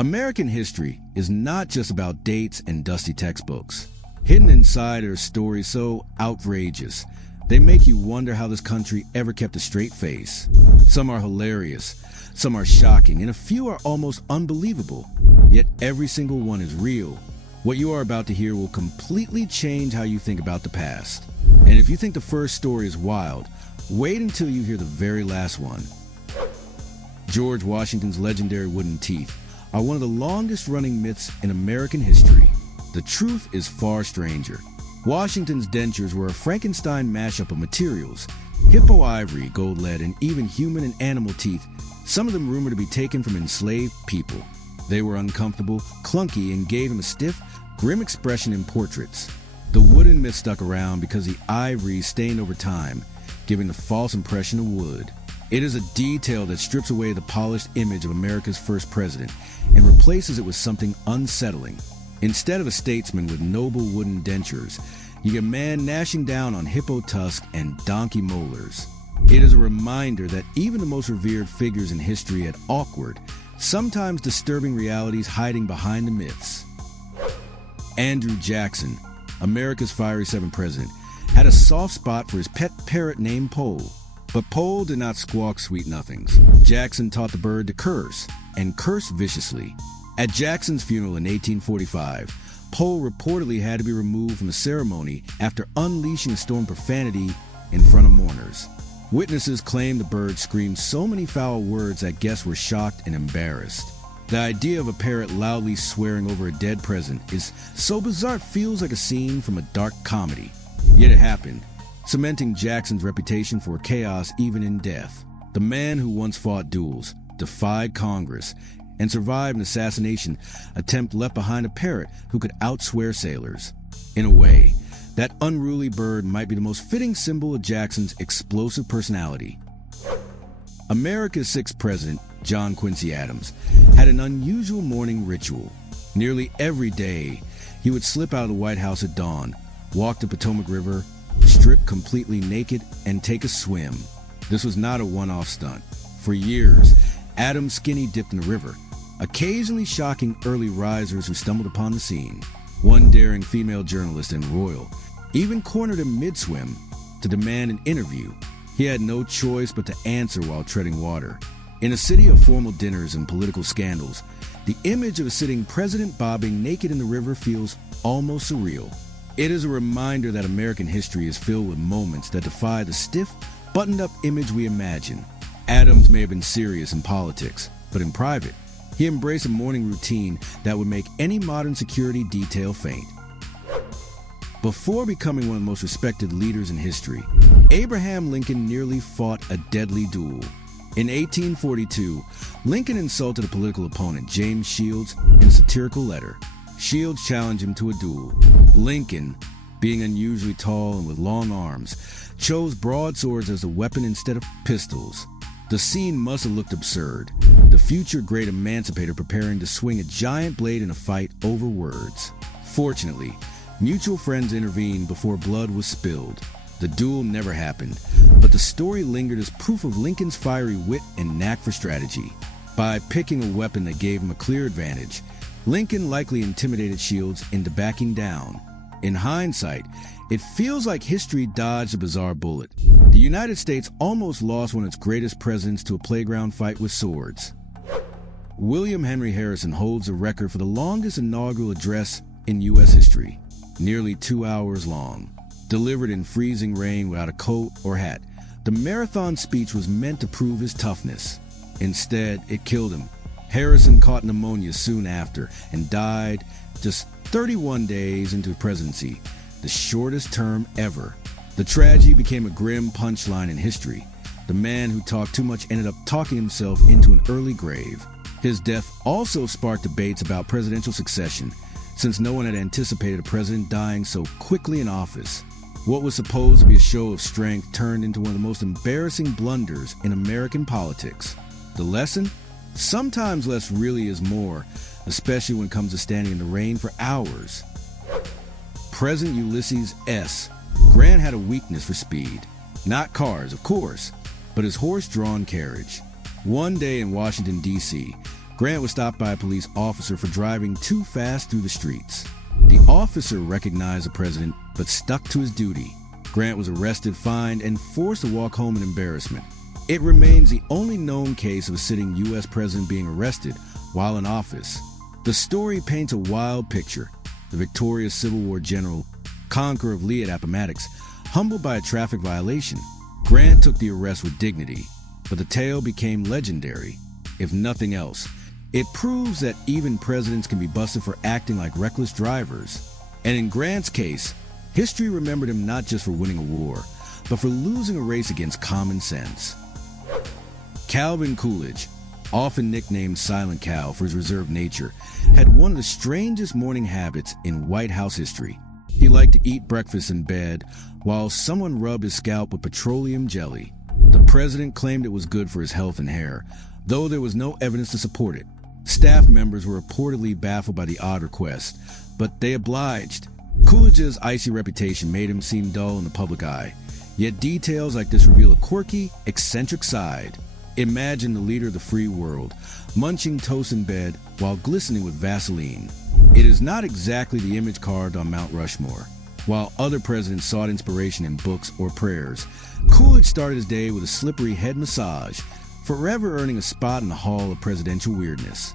American history is not just about dates and dusty textbooks. Hidden inside are stories so outrageous, they make you wonder how this country ever kept a straight face. Some are hilarious, some are shocking, and a few are almost unbelievable. Yet every single one is real. What you are about to hear will completely change how you think about the past. And if you think the first story is wild, wait until you hear the very last one. George Washington's legendary wooden teeth are one of the longest-running myths in American history. The truth is far stranger. Washington's dentures were a Frankenstein mashup of materials: hippo ivory, gold lead, and even human and animal teeth, some of them rumored to be taken from enslaved people. They were uncomfortable, clunky, and gave him a stiff, grim expression in portraits. The wooden myth stuck around because the ivory stained over time, giving the false impression of wood. It is a detail that strips away the polished image of America's first president and replaces it with something unsettling. Instead of a statesman with noble wooden dentures, you get a man gnashing down on hippo tusk and donkey molars. It is a reminder that even the most revered figures in history had awkward, sometimes disturbing realities hiding behind the myths. Andrew Jackson, America's fiery seventh president, had a soft spot for his pet parrot named Pole. But Pole did not squawk sweet nothings. Jackson taught the bird to curse, and curse viciously. At Jackson's funeral in 1845, Pole reportedly had to be removed from the ceremony after unleashing a storm of profanity in front of mourners. Witnesses claimed the bird screamed so many foul words that guests were shocked and embarrassed. The idea of a parrot loudly swearing over a dead president is so bizarre it feels like a scene from a dark comedy. Yet it happened, cementing Jackson's reputation for chaos even in death. The man who once fought duels, defied Congress, and survived an assassination attempt left behind a parrot who could outswear sailors. In a way, that unruly bird might be the most fitting symbol of Jackson's explosive personality. America's sixth president, John Quincy Adams, had an unusual morning ritual. Nearly every day, he would slip out of the White House at dawn, walk the Potomac River, strip completely naked, and take a swim. This was not a one-off stunt. For years, Adams skinny dipped in the river, occasionally shocking early risers who stumbled upon the scene. One daring female journalist and royal even cornered him mid-swim to demand an interview. He had no choice but to answer while treading water. In a city of formal dinners and political scandals, the image of a sitting president bobbing naked in the river feels almost surreal. It is a reminder that American history is filled with moments that defy the stiff, buttoned-up image we imagine. Adams may have been serious in politics, but in private, he embraced a morning routine that would make any modern security detail faint. Before becoming one of the most respected leaders in history, Abraham Lincoln nearly fought a deadly duel. In 1842, Lincoln insulted a political opponent, James Shields, in a satirical letter. Shields challenged him to a duel. Lincoln, being unusually tall and with long arms, chose broadswords as a weapon instead of pistols. The scene must have looked absurd, the future great emancipator preparing to swing a giant blade in a fight over words. Fortunately, mutual friends intervened before blood was spilled. The duel never happened, but the story lingered as proof of Lincoln's fiery wit and knack for strategy. By picking a weapon that gave him a clear advantage, Lincoln likely intimidated Shields into backing down. In hindsight, it feels like history dodged a bizarre bullet. The United States almost lost one of its greatest presidents to a playground fight with swords. William Henry Harrison holds the record for the longest inaugural address in U.S. history, nearly 2 hours long. Delivered in freezing rain without a coat or hat, the marathon speech was meant to prove his toughness. Instead, it killed him. Harrison caught pneumonia soon after and died just 31 days into presidency, the shortest term ever. The tragedy became a grim punchline in history. The man who talked too much ended up talking himself into an early grave. His death also sparked debates about presidential succession, since no one had anticipated a president dying so quickly in office. What was supposed to be a show of strength turned into one of the most embarrassing blunders in American politics. The lesson? Sometimes less really is more, especially when it comes to standing in the rain for hours. President Ulysses S. Grant had a weakness for speed. Not cars, of course, but his horse-drawn carriage. One day in Washington, D.C., Grant was stopped by a police officer for driving too fast through the streets. The officer recognized the president, but stuck to his duty. Grant was arrested, fined, and forced to walk home in embarrassment. It remains the only known case of a sitting U.S. president being arrested while in office. The story paints a wild picture. The victorious Civil War general, conqueror of Lee at Appomattox, humbled by a traffic violation. Grant took the arrest with dignity, but the tale became legendary. If nothing else, it proves that even presidents can be busted for acting like reckless drivers. And in Grant's case, history remembered him not just for winning a war, but for losing a race against common sense. Calvin Coolidge, often nicknamed Silent Cal for his reserved nature, had one of the strangest morning habits in White House history. He liked to eat breakfast in bed while someone rubbed his scalp with petroleum jelly. The president claimed it was good for his health and hair, though there was no evidence to support it. Staff members were reportedly baffled by the odd request, but they obliged. Coolidge's icy reputation made him seem dull in the public eye, yet details like this reveal a quirky, eccentric side. Imagine the leader of the free world, munching toast in bed while glistening with Vaseline. It is not exactly the image carved on Mount Rushmore. While other presidents sought inspiration in books or prayers, Coolidge started his day with a slippery head massage, forever earning a spot in the Hall of Presidential Weirdness.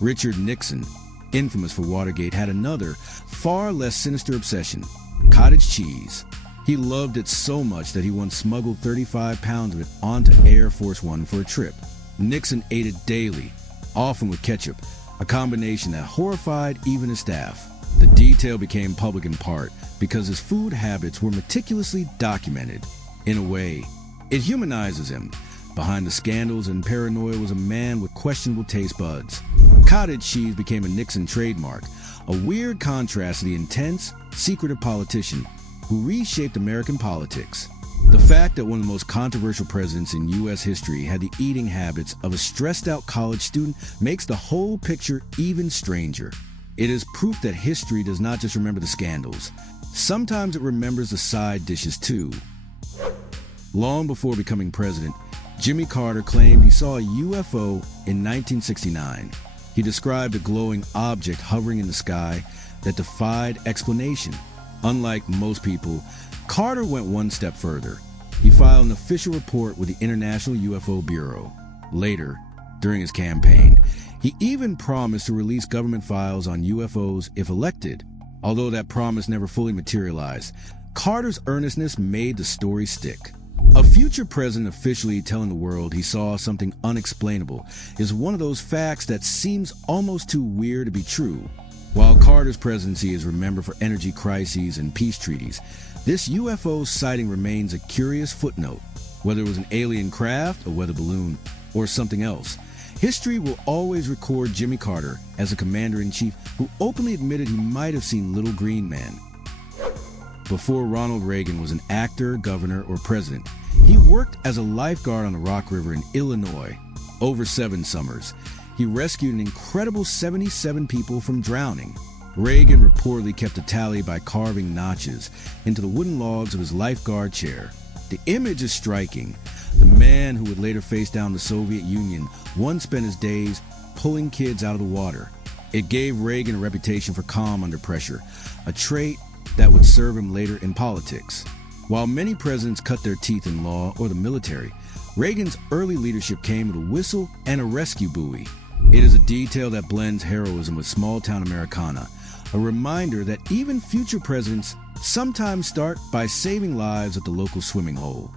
Richard Nixon, infamous for Watergate, had another, far less sinister obsession: cottage cheese. He loved it so much that he once smuggled 35 pounds of it onto Air Force One for a trip. Nixon ate it daily, often with ketchup, a combination that horrified even his staff. The detail became public in part because his food habits were meticulously documented. In a way, it humanizes him. Behind the scandals and paranoia was a man with questionable taste buds. Cottage cheese became a Nixon trademark, a weird contrast to the intense, secretive politician who reshaped American politics. The fact that one of the most controversial presidents in U.S. history had the eating habits of a stressed-out college student makes the whole picture even stranger. It is proof that history does not just remember the scandals. Sometimes it remembers the side dishes too. Long before becoming president, Jimmy Carter claimed he saw a UFO in 1969. He described a glowing object hovering in the sky that defied explanation. Unlike most people, Carter went one step further. He filed an official report with the International UFO Bureau. Later, during his campaign, he even promised to release government files on UFOs if elected. Although that promise never fully materialized, Carter's earnestness made the story stick. A future president officially telling the world he saw something unexplainable is one of those facts that seems almost too weird to be true. While Carter's presidency is remembered for energy crises and peace treaties, this UFO sighting remains a curious footnote. Whether it was an alien craft, a weather balloon, or something else, history will always record Jimmy Carter as a commander-in-chief who openly admitted he might have seen Little Green Man. Before Ronald Reagan was an actor, governor, or president, he worked as a lifeguard on the Rock River in Illinois. Over 7 summers, he rescued an incredible 77 people from drowning. Reagan reportedly kept a tally by carving notches into the wooden logs of his lifeguard chair. The image is striking. The man who would later face down the Soviet Union once spent his days pulling kids out of the water. It gave Reagan a reputation for calm under pressure, a trait that would serve him later in politics. While many presidents cut their teeth in law or the military, Reagan's early leadership came with a whistle and a rescue buoy. It is a detail that blends heroism with small-town Americana, a reminder that even future presidents sometimes start by saving lives at the local swimming hole.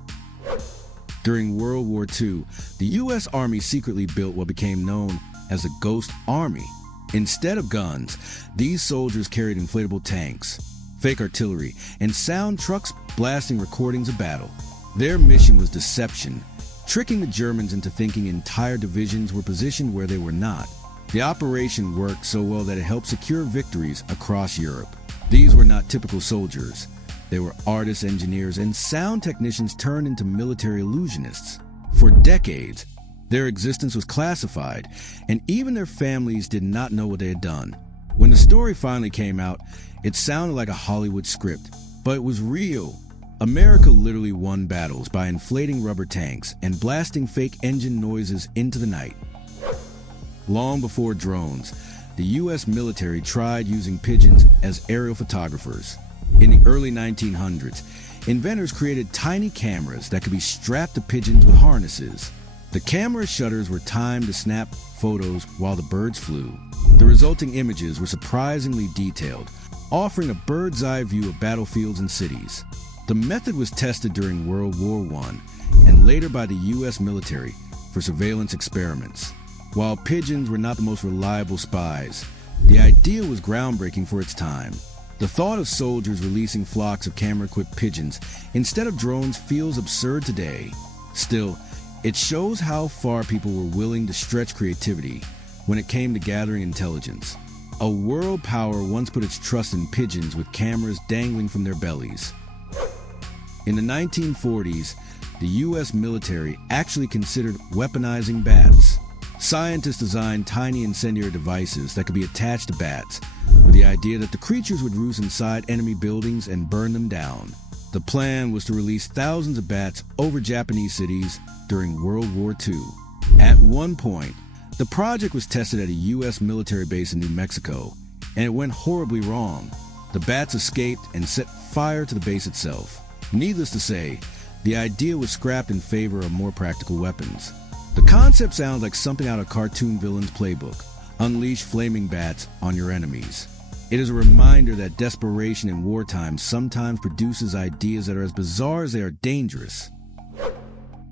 During World War II, the U.S. Army secretly built what became known as the Ghost Army. Instead of guns, these soldiers carried inflatable tanks, fake artillery, and sound trucks blasting recordings of battle. Their mission was deception, tricking the Germans into thinking entire divisions were positioned where they were not. The operation worked so well that it helped secure victories across Europe. These were not typical soldiers. They were artists, engineers, and sound technicians turned into military illusionists. For decades, their existence was classified, and even their families did not know what they had done. When the story finally came out, it sounded like a Hollywood script, but it was real. America literally won battles by inflating rubber tanks and blasting fake engine noises into the night. Long before drones, the U.S. military tried using pigeons as aerial photographers. In the early 1900s, inventors created tiny cameras that could be strapped to pigeons with harnesses. The camera shutters were timed to snap photos while the birds flew. The resulting images were surprisingly detailed, offering a bird's-eye view of battlefields and cities. The method was tested during World War I and later by the U.S. military for surveillance experiments. While pigeons were not the most reliable spies, the idea was groundbreaking for its time. The thought of soldiers releasing flocks of camera-equipped pigeons instead of drones feels absurd today. Still, it shows how far people were willing to stretch creativity when it came to gathering intelligence. A world power once put its trust in pigeons with cameras dangling from their bellies. In the 1940s, the U.S. military actually considered weaponizing bats. Scientists designed tiny incendiary devices that could be attached to bats, with the idea that the creatures would roost inside enemy buildings and burn them down. The plan was to release thousands of bats over Japanese cities during World War II. At one point, the project was tested at a U.S. military base in New Mexico, and it went horribly wrong. The bats escaped and set fire to the base itself. Needless to say, the idea was scrapped in favor of more practical weapons. The concept sounds like something out of a cartoon villain's playbook: unleash flaming bats on your enemies. It is a reminder that desperation in wartime sometimes produces ideas that are as bizarre as they are dangerous.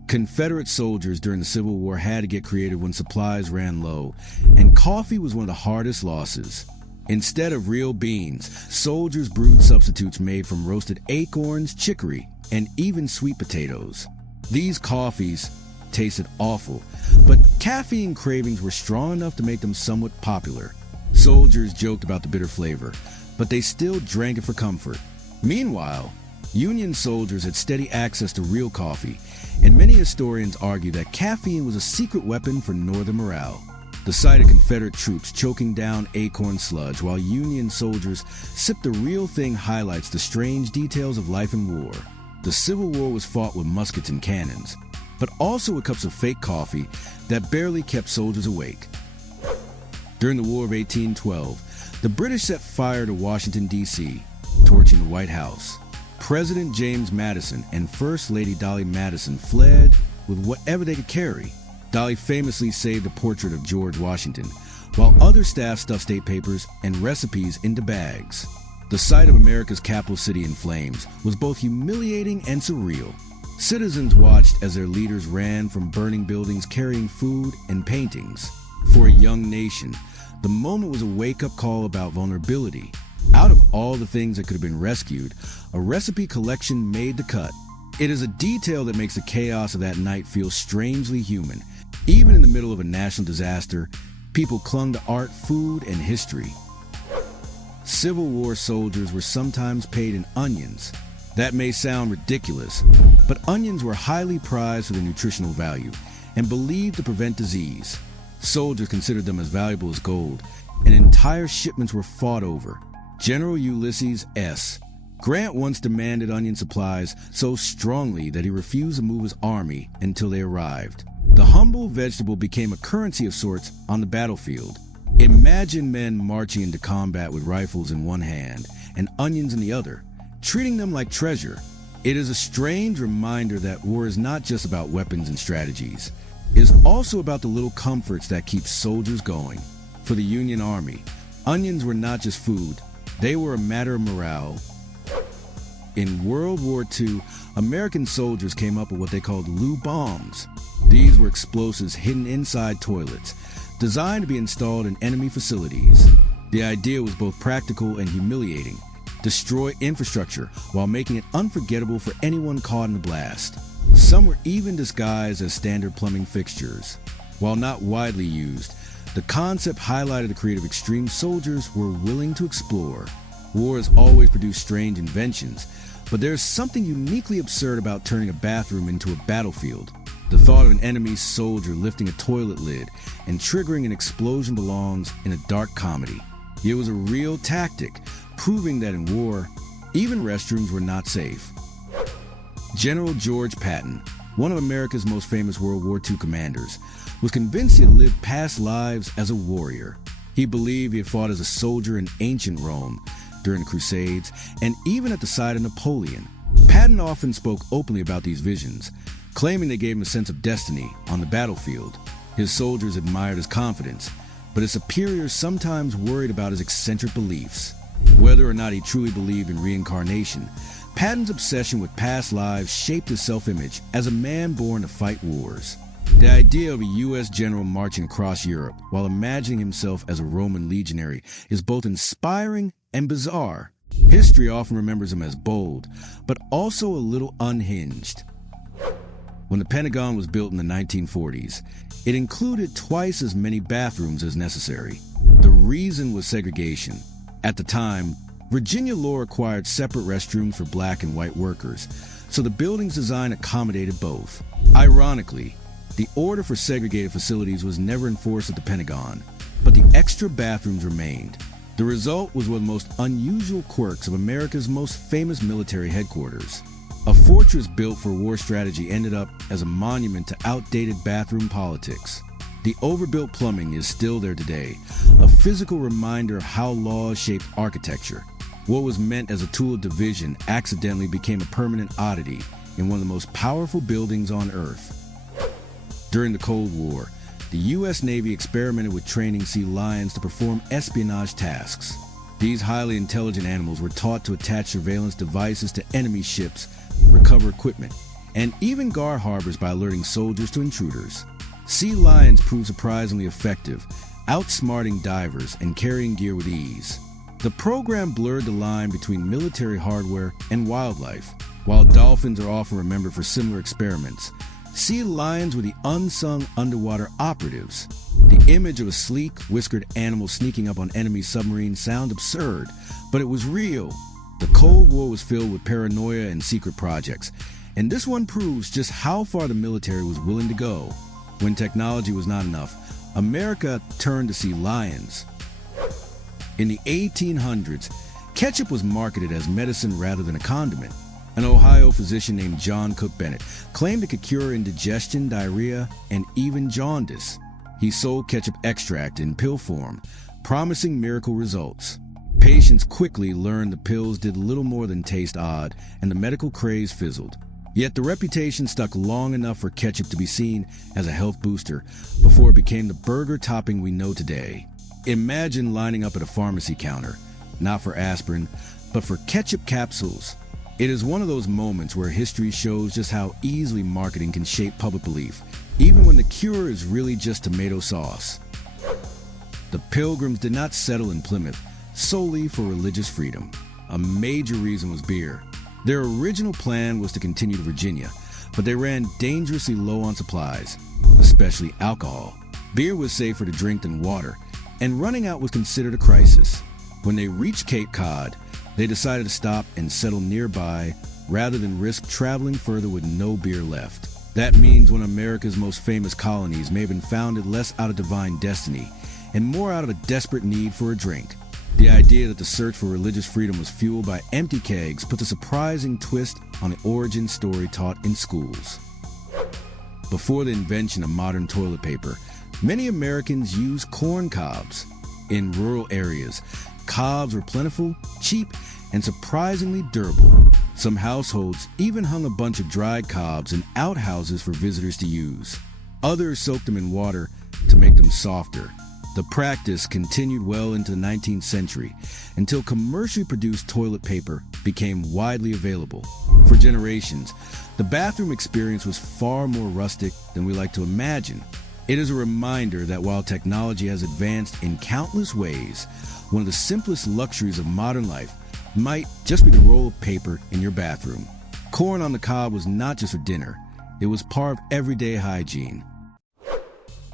Confederate soldiers during the Civil War had to get creative when supplies ran low, and coffee was one of the hardest losses. Instead of real beans, soldiers brewed substitutes made from roasted acorns, chicory, and even sweet potatoes. These coffees tasted awful, but caffeine cravings were strong enough to make them somewhat popular. Soldiers joked about the bitter flavor, but they still drank it for comfort. Meanwhile, Union soldiers had steady access to real coffee, and many historians argue that caffeine was a secret weapon for Northern morale. The sight of Confederate troops choking down acorn sludge while Union soldiers sipped the real thing highlights the strange details of life in war. The Civil War was fought with muskets and cannons, but also with cups of fake coffee that barely kept soldiers awake. During the War of 1812, the British set fire to Washington, D.C., torching the White House. President James Madison and First Lady Dolly Madison fled with whatever they could carry. Dolly famously saved a portrait of George Washington, while other staff stuffed state papers and recipes into bags. The sight of America's capital city in flames was both humiliating and surreal. Citizens watched as their leaders ran from burning buildings carrying food and paintings. For a young nation, the moment was a wake-up call about vulnerability. Out of all the things that could have been rescued, a recipe collection made the cut. It is a detail that makes the chaos of that night feel strangely human. Even in the middle of a national disaster, people clung to art, food, and history. Civil War soldiers were sometimes paid in onions. That may sound ridiculous, but onions were highly prized for their nutritional value and believed to prevent disease. Soldiers considered them as valuable as gold, and entire shipments were fought over. General Ulysses S. Grant once demanded onion supplies so strongly that he refused to move his army until they arrived. The humble vegetable became a currency of sorts on the battlefield. Imagine men marching into combat with rifles in one hand and onions in the other, treating them like treasure. It is a strange reminder that war is not just about weapons and strategies. It is also about the little comforts that keep soldiers going. For the Union Army, onions were not just food, they were a matter of morale. In World War II, American soldiers came up with what they called loo bombs. These were explosives hidden inside toilets, designed to be installed in enemy facilities. The idea was both practical and humiliating: destroy infrastructure while making it unforgettable for anyone caught in the blast. Some were even disguised as standard plumbing fixtures. While not widely used, the concept highlighted the creative extremes soldiers were willing to explore. War has always produced strange inventions, but there's something uniquely absurd about turning a bathroom into a battlefield. The thought of an enemy soldier lifting a toilet lid and triggering an explosion belongs in a dark comedy. It was a real tactic, proving that in war, even restrooms were not safe. General George Patton, one of America's most famous World War II commanders, was convinced he had lived past lives as a warrior. He believed he had fought as a soldier in ancient Rome, during the Crusades, and even at the side of Napoleon. Patton often spoke openly about these visions, claiming they gave him a sense of destiny on the battlefield. His soldiers admired his confidence, but his superiors sometimes worried about his eccentric beliefs. Whether or not he truly believed in reincarnation, Patton's obsession with past lives shaped his self-image as a man born to fight wars. The idea of a U.S. general marching across Europe while imagining himself as a Roman legionary is both inspiring and bizarre. History often remembers him as bold, but also a little unhinged. When the Pentagon was built in the 1940s, it included twice as many bathrooms as necessary. The reason was segregation. At the time, Virginia law required separate restrooms for black and white workers, so the building's design accommodated both. Ironically, the order for segregated facilities was never enforced at the Pentagon, but the extra bathrooms remained. The result was one of the most unusual quirks of America's most famous military headquarters. A fortress built for war strategy ended up as a monument to outdated bathroom politics. The overbuilt plumbing is still there today, a physical reminder of how laws shaped architecture. What was meant as a tool of division accidentally became a permanent oddity in one of the most powerful buildings on Earth. During the Cold War, the U.S. Navy experimented with training sea lions to perform espionage tasks. These highly intelligent animals were taught to attach surveillance devices to enemy ships, recover equipment, and even guard harbors by alerting soldiers to intruders. Sea lions proved surprisingly effective, outsmarting divers and carrying gear with ease. The program blurred the line between military hardware and wildlife. While dolphins are often remembered for similar experiments, sea lions were the unsung underwater operatives. The image of a sleek, whiskered animal sneaking up on enemy submarines sounds absurd, but it was real. The Cold War was filled with paranoia and secret projects, and this one proves just how far the military was willing to go. When technology was not enough, America turned to sea lions. In the 1800s, ketchup was marketed as medicine rather than a condiment. An Ohio physician named John Cook Bennett claimed it could cure indigestion, diarrhea, and even jaundice. He sold ketchup extract in pill form, promising miracle results. Patients quickly learned the pills did little more than taste odd, and the medical craze fizzled. Yet the reputation stuck long enough for ketchup to be seen as a health booster before it became the burger topping we know today. Imagine lining up at a pharmacy counter, not for aspirin, but for ketchup capsules. It is one of those moments where history shows just how easily marketing can shape public belief, even when the cure is really just tomato sauce. The Pilgrims did not settle in Plymouth solely for religious freedom. A major reason was beer. Their original plan was to continue to Virginia, but they ran dangerously low on supplies, especially alcohol. Beer was safer to drink than water, and running out was considered a crisis. When they reached Cape Cod, they decided to stop and settle nearby rather than risk traveling further with no beer left. That means one of America's most famous colonies may have been founded less out of divine destiny and more out of a desperate need for a drink. The idea that the search for religious freedom was fueled by empty kegs puts a surprising twist on the origin story taught in schools. Before the invention of modern toilet paper, many Americans used corn cobs. In rural areas, cobs were plentiful, cheap, and surprisingly durable. Some households even hung a bunch of dried cobs in outhouses for visitors to use. Others soaked them in water to make them softer. The practice continued well into the 19th century until commercially produced toilet paper became widely available. For generations, the bathroom experience was far more rustic than we like to imagine. It is a reminder that while technology has advanced in countless ways, one of the simplest luxuries of modern life might just be the roll of paper in your bathroom. Corn on the cob was not just for dinner, it was part of everyday hygiene.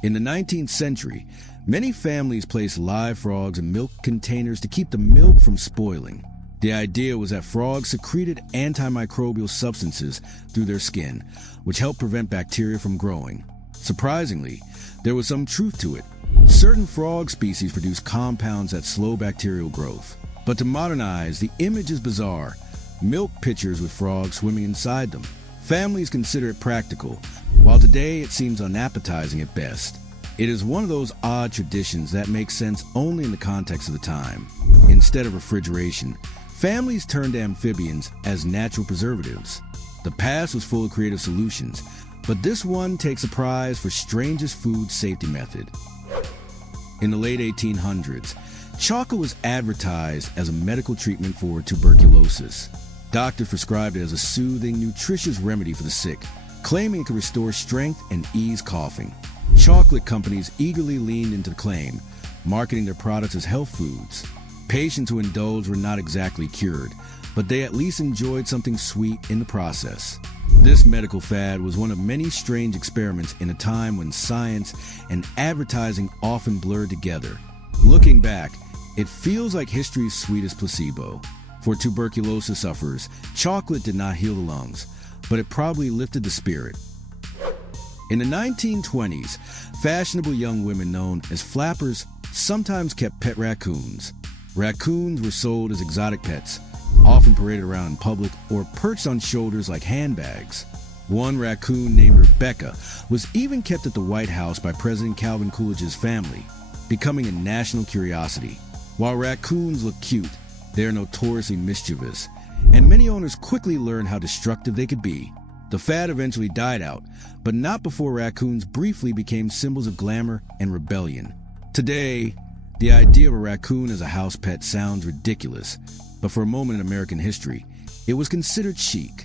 In the 19th century, many families placed live frogs in milk containers to keep the milk from spoiling. The idea was that frogs secreted antimicrobial substances through their skin, which helped prevent bacteria from growing. Surprisingly, there was some truth to it. Certain frog species produce compounds that slow bacterial growth. But to modernize, the image is bizarre. Milk pitchers with frogs swimming inside them. Families consider it practical, while today it seems unappetizing at best. It is one of those odd traditions that makes sense only in the context of the time. Instead of refrigeration, families turned to amphibians as natural preservatives. The past was full of creative solutions, but this one takes a prize for strangest food safety method. In the late 1800s, chocolate was advertised as a medical treatment for tuberculosis. Doctors prescribed it as a soothing, nutritious remedy for the sick, claiming it could restore strength and ease coughing. Chocolate companies eagerly leaned into the claim, marketing their products as health foods. Patients who indulged were not exactly cured, but they at least enjoyed something sweet in the process. This medical fad was one of many strange experiments in a time when science and advertising often blurred together. Looking back, it feels like history's sweetest placebo. For tuberculosis sufferers, chocolate did not heal the lungs, but it probably lifted the spirit. In the 1920s, fashionable young women known as flappers sometimes kept pet raccoons. Raccoons were sold as exotic pets, often paraded around in public or perched on shoulders like handbags. One raccoon named Rebecca was even kept at the White House by President Calvin Coolidge's family, becoming a national curiosity. While raccoons look cute, they are notoriously mischievous, and many owners quickly learned how destructive they could be. The fad eventually died out, but not before raccoons briefly became symbols of glamour and rebellion. Today, the idea of a raccoon as a house pet sounds ridiculous, but for a moment in American history, it was considered chic.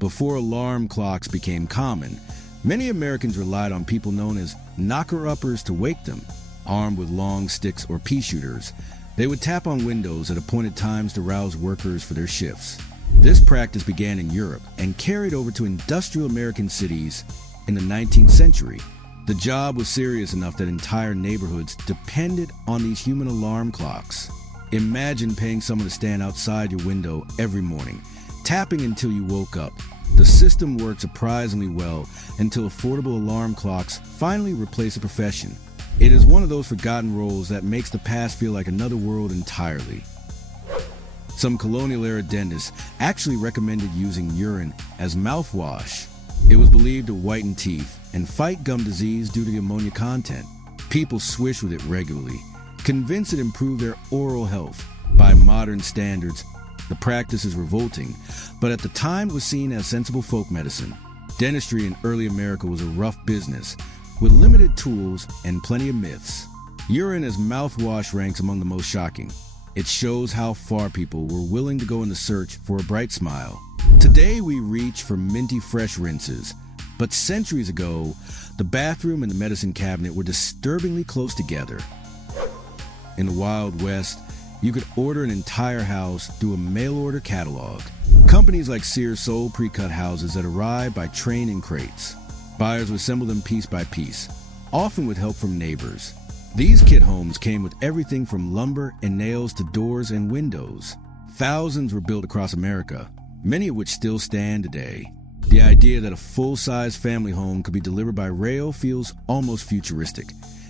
Before alarm clocks became common, many Americans relied on people known as knocker-uppers to wake them. Armed with long sticks or pea shooters, they would tap on windows at appointed times to rouse workers for their shifts. This practice began in Europe and carried over to industrial American cities in the 19th century. The job was serious enough that entire neighborhoods depended on these human alarm clocks. Imagine paying someone to stand outside your window every morning, tapping until you woke up. The system worked surprisingly well until affordable alarm clocks finally replaced the profession. It is one of those forgotten roles that makes the past feel like another world entirely. Some colonial-era dentists actually recommended using urine as mouthwash. It was believed to whiten teeth and fight gum disease due to the ammonia content. People swish with it regularly, convinced it improved their oral health. By modern standards, the practice is revolting, but at the time it was seen as sensible folk medicine. Dentistry in early America was a rough business, with limited tools and plenty of myths. Urine as mouthwash ranks among the most shocking. It shows how far people were willing to go in the search for a bright smile. Today we reach for minty fresh rinses, but centuries ago, the bathroom and the medicine cabinet were disturbingly close together. In the Wild West, you could order an entire house through a mail-order catalog. Companies like Sears sold pre-cut houses that arrived by train in crates. Buyers would assemble them piece by piece, often with help from neighbors. These kit homes came with everything from lumber and nails to doors and windows. Thousands were built across America, many of which still stand today. The idea that a full-size family home could be delivered by rail feels almost futuristic,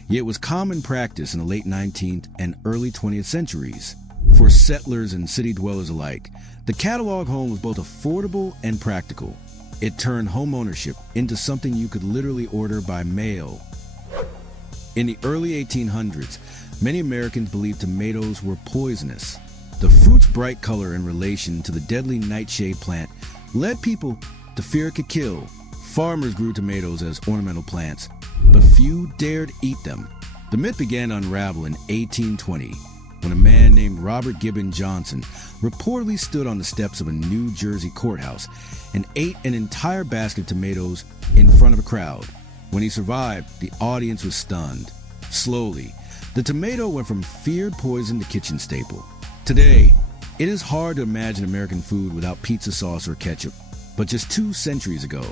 yet it was common practice in the late 19th and early 20th centuries. For settlers and city dwellers alike, the catalog home was both affordable and practical. It turned home ownership into something you could literally order by mail. In the early 1800s, many Americans believed tomatoes were poisonous. The fruit's bright color in relation to the deadly nightshade plant led people to fear it could kill. Farmers grew tomatoes as ornamental plants, but few dared eat them. The myth began to unravel in 1820, when a man named Robert Gibbon Johnson reportedly stood on the steps of a New Jersey courthouse and ate an entire basket of tomatoes in front of a crowd. When he survived, the audience was stunned. Slowly, the tomato went from feared poison to kitchen staple. Today, it is hard to imagine American food without pizza sauce or ketchup. But just 2 centuries ago,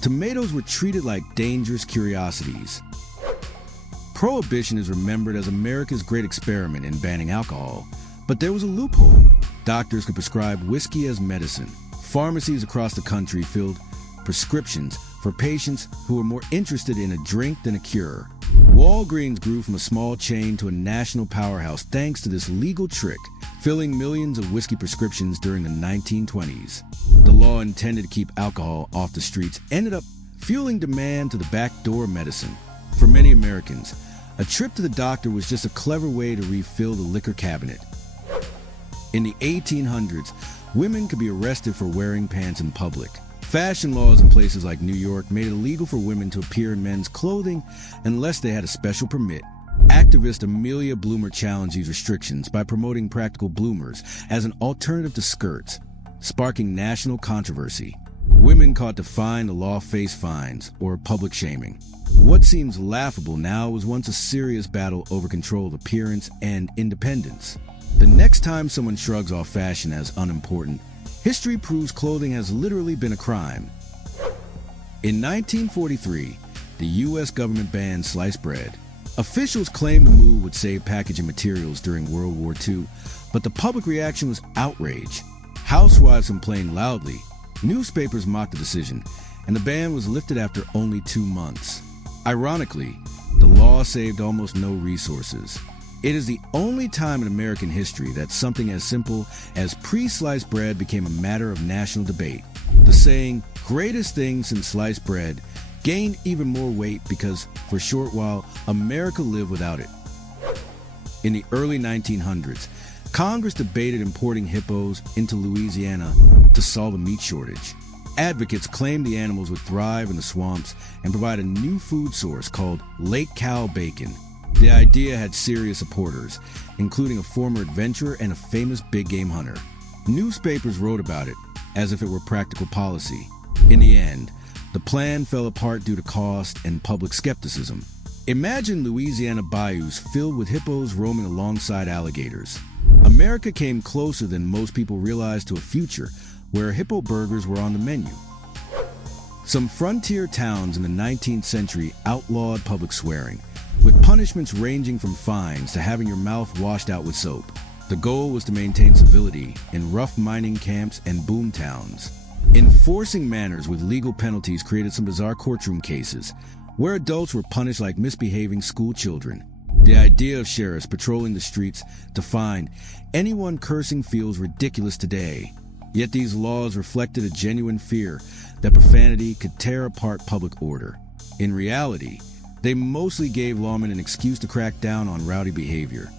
tomatoes were treated like dangerous curiosities. Prohibition is remembered as America's great experiment in banning alcohol, but there was a loophole. Doctors could prescribe whiskey as medicine. Pharmacies across the country filled prescriptions for patients who were more interested in a drink than a cure. Walgreens grew from a small chain to a national powerhouse thanks to this legal trick, filling millions of whiskey prescriptions during the 1920s. The law intended to keep alcohol off the streets ended up fueling demand to the backdoor medicine. For many Americans, a trip to the doctor was just a clever way to refill the liquor cabinet. In the 1800s, women could be arrested for wearing pants in public. Fashion laws in places like New York made it illegal for women to appear in men's clothing unless they had a special permit. Activist Amelia Bloomer challenged these restrictions by promoting practical bloomers as an alternative to skirts, sparking national controversy. Women caught defying the law faced fines or public shaming. What seems laughable now was once a serious battle over control of appearance and independence. The next time someone shrugs off fashion as unimportant, history proves clothing has literally been a crime. In 1943, the U.S. government banned sliced bread. Officials claimed the move would save packaging materials during World War II, but the public reaction was outrage. Housewives complained loudly, newspapers mocked the decision, and the ban was lifted after only 2 months. Ironically, the law saved almost no resources. It is the only time in American history that something as simple as pre-sliced bread became a matter of national debate. The saying, "greatest thing since sliced bread," gained even more weight because, for a short while, America lived without it. In the early 1900s, Congress debated importing hippos into Louisiana to solve a meat shortage. Advocates claimed the animals would thrive in the swamps and provide a new food source called lake cow bacon. The idea had serious supporters, including a former adventurer and a famous big game hunter. Newspapers wrote about it as if it were practical policy. In the end, the plan fell apart due to cost and public skepticism. Imagine Louisiana bayous filled with hippos roaming alongside alligators. America came closer than most people realized to a future where hippo burgers were on the menu. Some frontier towns in the 19th century outlawed public swearing, with punishments ranging from fines to having your mouth washed out with soap. The goal was to maintain civility in rough mining camps and boom towns. Enforcing manners with legal penalties created some bizarre courtroom cases, where adults were punished like misbehaving school children. The idea of sheriffs patrolling the streets to find anyone cursing feels ridiculous today. Yet these laws reflected a genuine fear that profanity could tear apart public order. In reality, they mostly gave lawmen an excuse to crack down on rowdy behavior.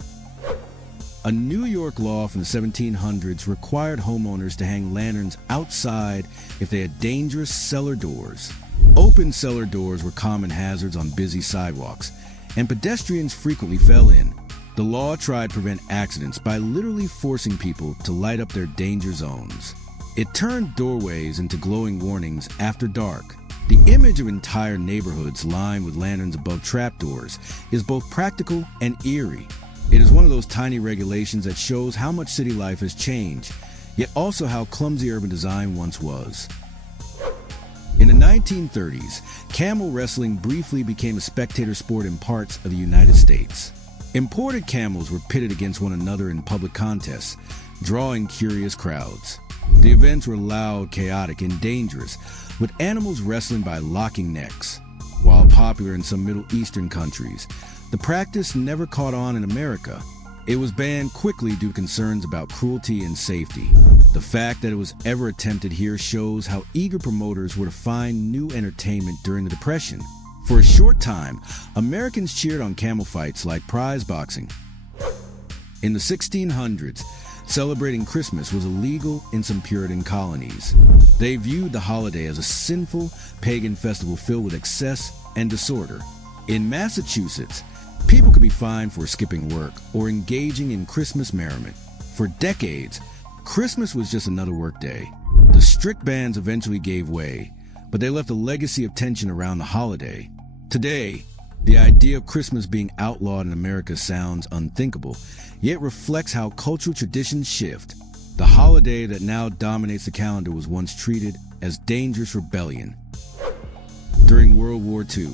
A New York law from the 1700s required homeowners to hang lanterns outside if they had dangerous cellar doors. Open cellar doors were common hazards on busy sidewalks, and pedestrians frequently fell in. The law tried to prevent accidents by literally forcing people to light up their danger zones. It turned doorways into glowing warnings after dark. The image of entire neighborhoods lined with lanterns above trapdoors is both practical and eerie. It is one of those tiny regulations that shows how much city life has changed, yet also how clumsy urban design once was. In the 1930s, camel wrestling briefly became a spectator sport in parts of the United States. Imported camels were pitted against one another in public contests, drawing curious crowds. The events were loud, chaotic, and dangerous, with animals wrestling by locking necks. While popular in some Middle Eastern countries, the practice never caught on in America. It was banned quickly due to concerns about cruelty and safety. The fact that it was ever attempted here shows how eager promoters were to find new entertainment during the Depression. For a short time, Americans cheered on camel fights like prize boxing. In the 1600s, celebrating Christmas was illegal in some Puritan colonies. They viewed the holiday as a sinful, pagan festival filled with excess and disorder. In Massachusetts, people could be fined for skipping work or engaging in Christmas merriment. For decades, Christmas was just another workday. The strict bans eventually gave way, but they left a legacy of tension around the holiday. Today, the idea of Christmas being outlawed in America sounds unthinkable, yet reflects how cultural traditions shift. The holiday that now dominates the calendar was once treated as dangerous rebellion. During World War II,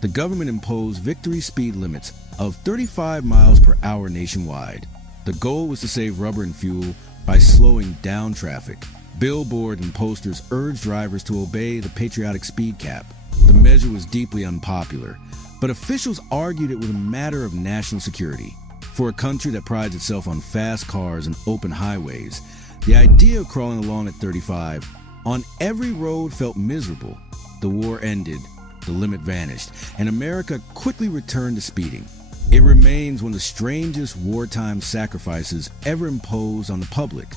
the government imposed victory speed limits of 35 miles per hour nationwide. The goal was to save rubber and fuel by slowing down traffic. Billboards and posters urged drivers to obey the patriotic speed cap. The measure was deeply unpopular, but officials argued it was a matter of national security. For a country that prides itself on fast cars and open highways, the idea of crawling along at 35 on every road felt miserable. The war ended, the limit vanished, and America quickly returned to speeding. It remains one of the strangest wartime sacrifices ever imposed on the public.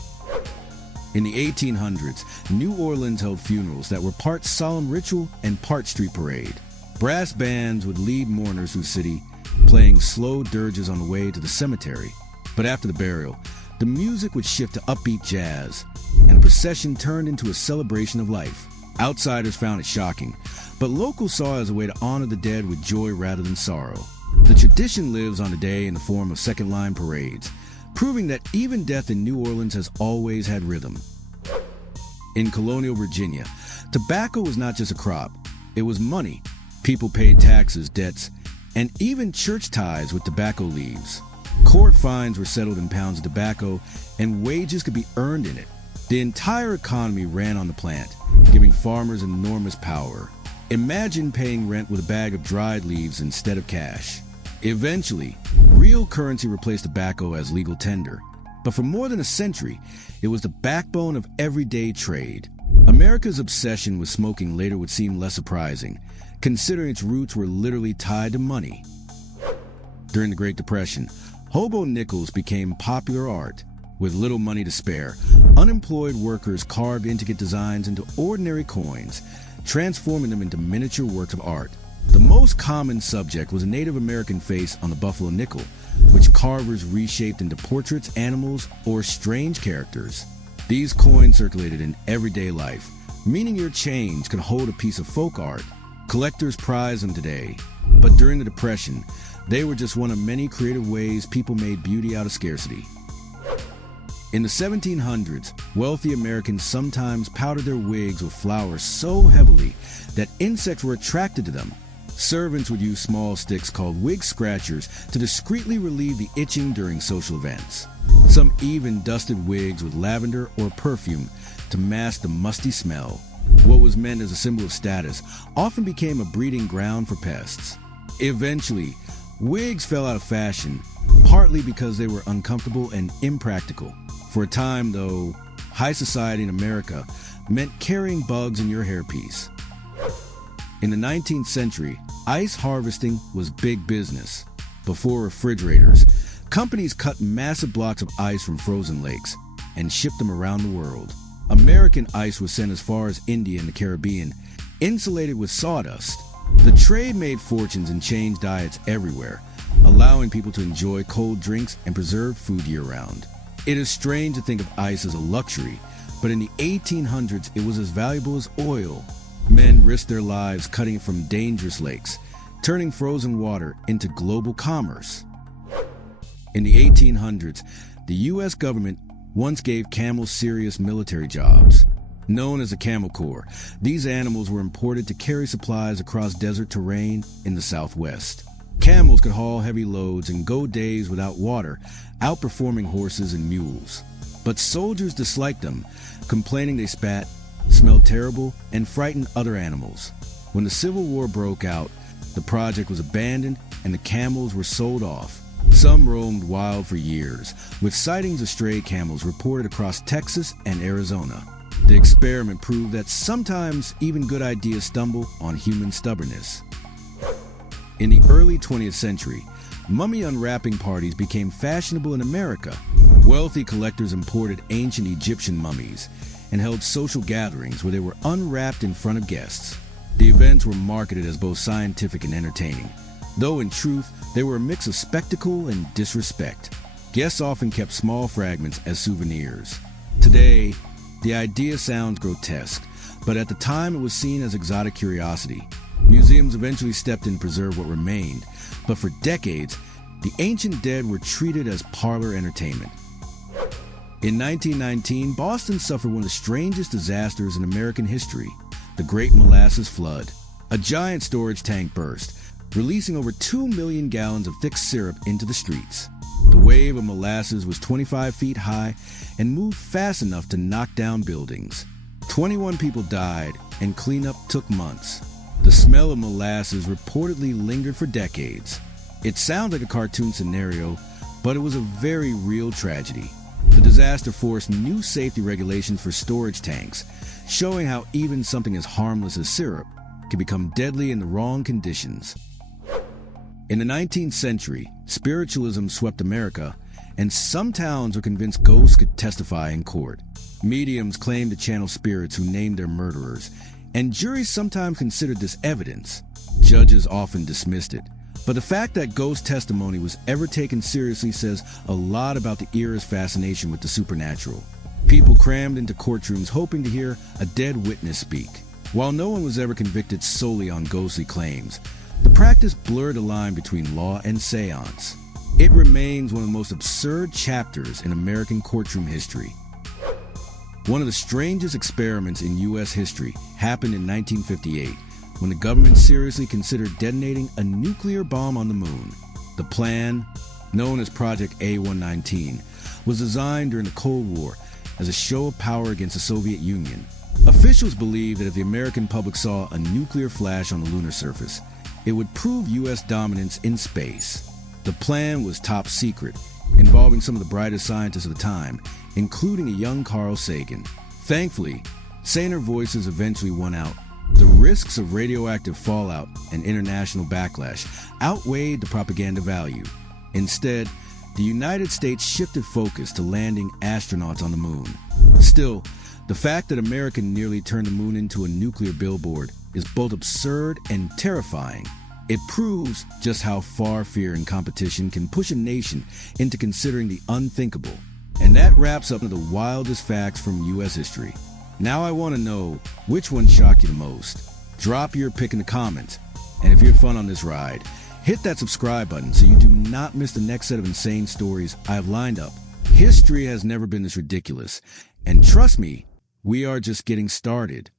In the 1800s, New Orleans held funerals that were part solemn ritual and part street parade. Brass bands would lead mourners through the city, playing slow dirges on the way to the cemetery. But after the burial, the music would shift to upbeat jazz, and the procession turned into a celebration of life. Outsiders found it shocking, but locals saw it as a way to honor the dead with joy rather than sorrow. The tradition lives on today in the form of second-line parades, proving that even death in New Orleans has always had rhythm. In colonial Virginia, tobacco was not just a crop, it was money. People paid taxes, debts, and even church tithes with tobacco leaves. Court fines were settled in pounds of tobacco, and wages could be earned in it. The entire economy ran on the plant, giving farmers enormous power. Imagine paying rent with a bag of dried leaves instead of cash. Eventually, real currency replaced tobacco as legal tender. But for more than a century, it was the backbone of everyday trade. America's obsession with smoking later would seem less surprising, considering its roots were literally tied to money. During the Great Depression, hobo nickels became popular art. With little money to spare, unemployed workers carved intricate designs into ordinary coins, transforming them into miniature works of art. The most common subject was a Native American face on the buffalo nickel, which carvers reshaped into portraits, animals, or strange characters. These coins circulated in everyday life, meaning your change could hold a piece of folk art. Collectors prize them today, but during the Depression, they were just one of many creative ways people made beauty out of scarcity. In the 1700s, wealthy Americans sometimes powdered their wigs with flowers so heavily that insects were attracted to them. Servants would use small sticks called wig scratchers to discreetly relieve the itching during social events. Some even dusted wigs with lavender or perfume to mask the musty smell. What was meant as a symbol of status often became a breeding ground for pests. Eventually, wigs fell out of fashion, partly because they were uncomfortable and impractical. For a time, though, high society in America meant carrying bugs in your hairpiece. In the 19th century, ice harvesting was big business. Before refrigerators, companies cut massive blocks of ice from frozen lakes and shipped them around the world. American ice was sent as far as India and the Caribbean, insulated with sawdust. The trade made fortunes and changed diets everywhere, allowing people to enjoy cold drinks and preserved food year-round. It is strange to think of ice as a luxury, but in the 1800s it was as valuable as oil. Men risked their lives cutting it from dangerous lakes, turning frozen water into global commerce. In the 1800s, the U.S. government once gave camels serious military jobs. Known as the Camel Corps, these animals were imported to carry supplies across desert terrain in the Southwest. Camels could haul heavy loads and go days without water, outperforming horses and mules. But soldiers disliked them, complaining they spat, smelled terrible, and frightened other animals. When the Civil War broke out, the project was abandoned and the camels were sold off. Some roamed wild for years, with sightings of stray camels reported across Texas and Arizona. The experiment proved that sometimes even good ideas stumble on human stubbornness. In the early 20th century, mummy unwrapping parties became fashionable in America. Wealthy collectors imported ancient Egyptian mummies and held social gatherings where they were unwrapped in front of guests. The events were marketed as both scientific and entertaining, though in truth, they were a mix of spectacle and disrespect. Guests often kept small fragments as souvenirs. Today, the idea sounds grotesque, but at the time it was seen as exotic curiosity. Museums eventually stepped in to preserve what remained, but for decades, the ancient dead were treated as parlor entertainment. In 1919, Boston suffered one of the strangest disasters in American history, the Great Molasses Flood. A giant storage tank burst, releasing over 2 million gallons of thick syrup into the streets. The wave of molasses was 25 feet high and moved fast enough to knock down buildings. 21 people died, and cleanup took months. The smell of molasses reportedly lingered for decades. It sounds like a cartoon scenario, but it was a very real tragedy. The disaster forced new safety regulations for storage tanks, showing how even something as harmless as syrup can become deadly in the wrong conditions. In the 19th century, spiritualism swept America, and some towns were convinced ghosts could testify in court. Mediums claimed to channel spirits who named their murderers, and juries sometimes considered this evidence. Judges often dismissed it. But the fact that ghost testimony was ever taken seriously says a lot about the era's fascination with the supernatural. People crammed into courtrooms hoping to hear a dead witness speak. While no one was ever convicted solely on ghostly claims, the practice blurred the line between law and seance. It remains one of the most absurd chapters in American courtroom history. One of the strangest experiments in U.S. history happened in 1958, when the government seriously considered detonating a nuclear bomb on the moon. The plan, known as Project A-119, was designed during the Cold War as a show of power against the Soviet Union. Officials believed that if the American public saw a nuclear flash on the lunar surface, it would prove U.S. dominance in space. The plan was top secret, involving some of the brightest scientists of the time, including a young Carl Sagan. Thankfully, saner voices eventually won out. The risks of radioactive fallout and international backlash outweighed the propaganda value. Instead, the United States shifted focus to landing astronauts on the moon. Still, the fact that America nearly turned the moon into a nuclear billboard is both absurd and terrifying. It proves just how far fear and competition can push a nation into considering the unthinkable. And that wraps up the wildest facts from U.S. history. Now I want to know, which one shocked you the most? Drop your pick in the comments. And if you had fun on this ride, hit that subscribe button so you do not miss the next set of insane stories I have lined up. History has never been this ridiculous. And trust me, we are just getting started.